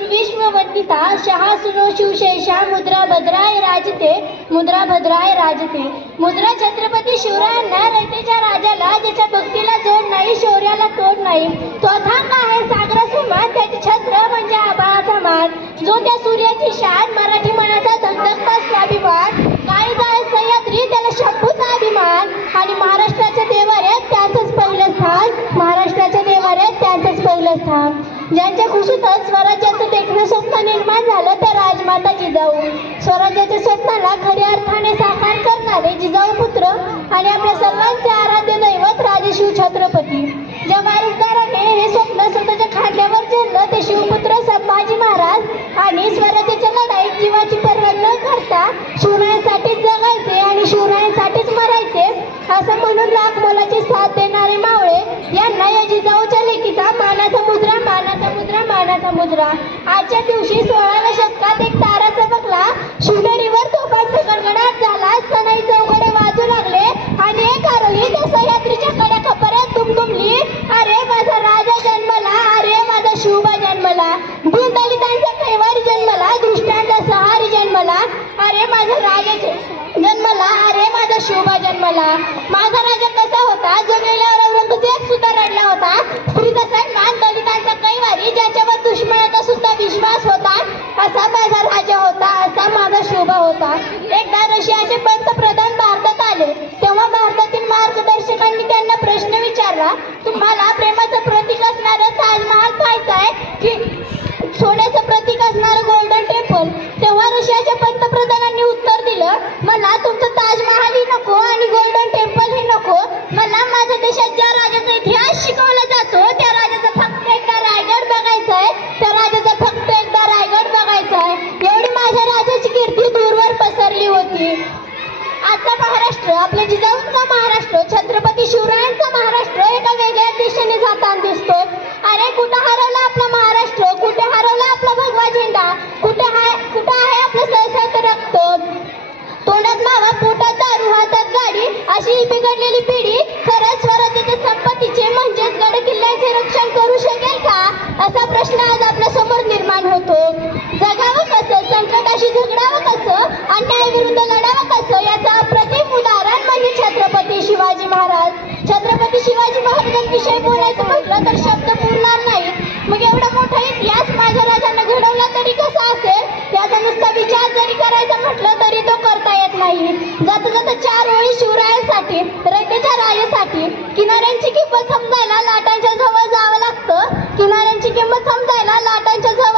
विश्ववंदिता शहासुनो शिवशेषा मुद्रा भद्राय राजते मुद्रा भद्राय राजते। मुद्रा छत्रपती शिवरायांना रयतेच्या राजाला ज्याच्या भक्तीला जोड नाही शौर्याला तोड नाही। तो अथांग आहे सागरासमान त्याचे छत्र म्हणजे आबाळाचा मान जो त्या सूर्याची शान मराठी मनाचा धगधगता स्वाभिमान। काळीजा आहे सह्याद्री त्याला शंभूचा अभिमान। आणि महाराष्ट्राच्या देवाऱ्यात त्यांचंच पहिलं स्थान। महाराष्ट्राच्या देवाऱ्यात त्यांचंच पहिलं स्थान। ज्यांच्या खुशीतच स्वराज्याचं टेकणं स्वप्न निर्माण झालं त्या राजमाता जिजाऊ. स्वराज्याच्या स्वप्नाला खऱ्या अर्थाने साकार करणारे जिजाऊ पुत्र आणि आपल्या सर्वांचे आराध्य दैवत राजे शिव छत्रपती. ज्या वारसदाराने हे स्वप्न स्वतःच्या खांद्यावर झेललं ते शिवपुत्र संभाजी महाराज आणि स्वराज्याच्या लढाईत जीवाची पर्वा न करता शिवरायांसाठीच जगायचे आणि शिवरायांसाठीच मरायचे असं म्हणून लाख मोलाची साथ देणारे मावळे यांना या जिजाऊच्या लेखीचा मानाचा मुद्रा मानाचा मुद्रा आजच्या दिवशी सोळाव्या शतकात एक तारा चमकला. शिवनेरीवर तोफांचा गडगडाट झाला. सनई चौकडे वाजू लागले. आणि एक आरोही त्या सह्याद्रीच्या कड्या खपऱ्यात तुमतुमली अरे माझा राजा जन्मला. अरे माझा शिवबा जन्मला. दीन दलितांचा कैवारी जन्मला. दृष्टांचा सहारी जन्मला. अरे माझा राजा जन्मला. अरे माझा शिवबा जन्मला. माझा प्रतीक असणारं गोल्डन टेम्पल तेव्हा रशियाच्या पंतप्रधानांनी उत्तर दिलं मला तुमचं ताजमहालही नको आणि गोल्डन टेम्पलही नको. मला माझ्या देशात ज्या राजाचा इतिहास शिकवला जातो त्या राजाचा फक्त एकदा रायगड बघायचा आहे. त्या राजाचा फक्त एकदा रायगड बघायचा आहे. एवढी माझ्या राजाची कीर्ती दूरवर पसरली होती. आजचा महाराष्ट्र आपल्या जिजाऊंचा महाराष्ट्र छत्रपती शिवरायांचा महाराष्ट्र ही बिघडलेली पिढी खरंच स्वराज्याच्या संपत्तीचे म्हणजेच गड किल्ल्याचे रक्षण करू शकेल का? असा प्रश्न आज आपल्यासमोर निर्माण होतो. जगावं कसं? संकटाशी झगडावं कसं? अन्यायाविरुद्ध लढावं कसं? याचा अप्रतिम उदाहरण म्हणजे छत्रपती शिवाजी महाराज. छत्रपती शिवाजी महाराजांविषयी बोलायचं म्हटलं तर शब्द विचार जरी करायचा म्हटलं तरी तो करता येत नाही जात जात चार ओळी शिवरायासाठी रंगेच्या राजेसाठी किनाऱ्यांची किंमत समजायला लाटांच्या जवळ जावं लागतं. किनाऱ्यांची किंमत समजायला लाटांच्या जवळ